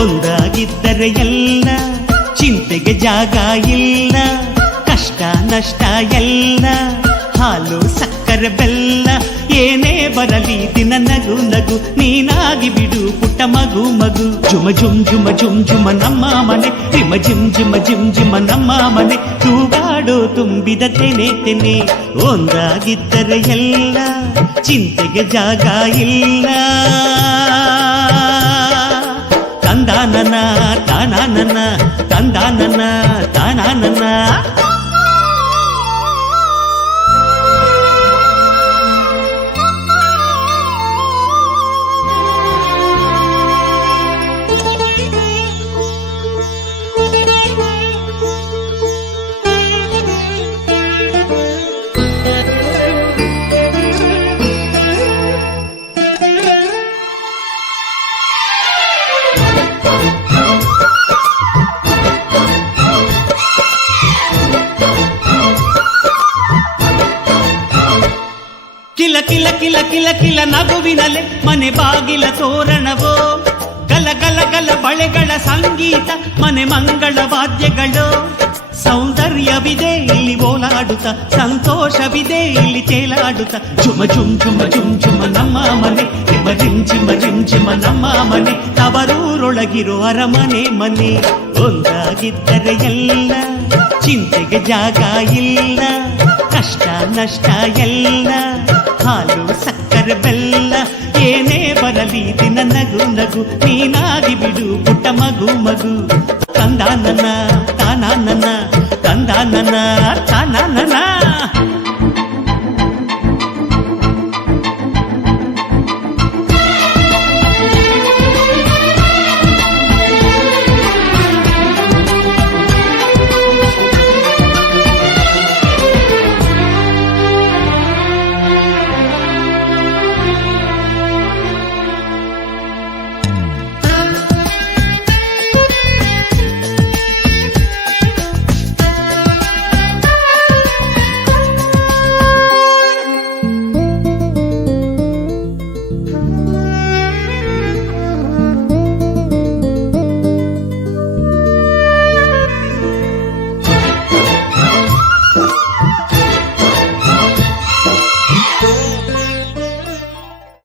ಒಂದಾಗಿದ್ದರೆ ಎಲ್ಲ ಚಿಂತೆಗೆ ಜಾಗ ಇಲ್ಲ, ಕಷ್ಟ ನಷ್ಟ ಎಲ್ಲ ಹಾಲು ಸಕ್ಕರೆ ಬೆಲ್ಲ ಏನೇ ಬರಲಿ ದಿನ ನಗು ನಗು ನೀನಾಗಿ ಬಿಡು ಪುಟ್ಟ ಮಗು ಮಗು. ಜುಮ ಜುಮ್ ಜುಮ ಜುಮ್ ಜುಮ ನಮ್ಮ ಮನೆ, ರಿಮ ಜಿಮ್ ಜಿಮ ಜಿಮ್ ಜಿಮ ನಮ್ಮ ಮನೆ, ತೂಗಾಡೋ ತುಂಬಿದ ತೆನೆ ತೆನೆ. ಒಂದಾಗಿದ್ದರೆ ಎಲ್ಲ ಚಿಂತೆಗೆ ಜಾಗ ಇಲ್ಲ. ತಂದಾನನ ತಾನಾನನ ತಂದಾನನ ತಾನಾನನ. ಕಿಲ ಕಿಲ ಕಿಲ ಕಿಲ ಕಿಲ ನಗುವಿನಲೆ ಮನೆ ಬಾಗಿಲ ತೋರಣವೋ, ಗಲ ಗಲ ಗಲ ಬಳೆಗಳ ಸಂಗೀತ ಮನೆ ಮಂಗಳ ವಾದ್ಯಗಳು. ಸೌಂದರ್ಯವಿದೆ ಇಲ್ಲಿ ಓಲಾಡುತ್ತ, ಸಂತೋಷವಿದೆ ಇಲ್ಲಿ ತೇಲಾಡುತ್ತ. ಜುಮ ಜುಮ್ ಜುಮ ಜುಮ್ ಜುಮ ನಮ್ಮ ಮನೆ, ರಿಮ ಜಿಮ್ ಜಿಮ ಜಿಮ್ ಜಿಮ ನಮ್ಮ ಮನೆ, ತವರೂರೊಳಗಿರೋ ಅರಮನೆ ಮನೆ. ಒಂದಾಗಿದ್ದರೆ ಎಲ್ಲ ಚಿಂತೆಗೆ ಜಾಗ ಇಲ್ಲ, ಕಷ್ಟ ನಷ್ಟ ಎಲ್ಲ ಹಾಲು ಸಕ್ಕರೆ ಬೆಲ್ಲ ಏನೇ ಬರಲಿ ದಿನ ನಗು ನಗು ನೀನಾಗಿ ಬಿಡು ಪುಟ್ಟ ಮಗು ಮಗು. ತಂದಾನನ ತಾನಾನನ ತಂದಾನನ ತಾನಾನನ.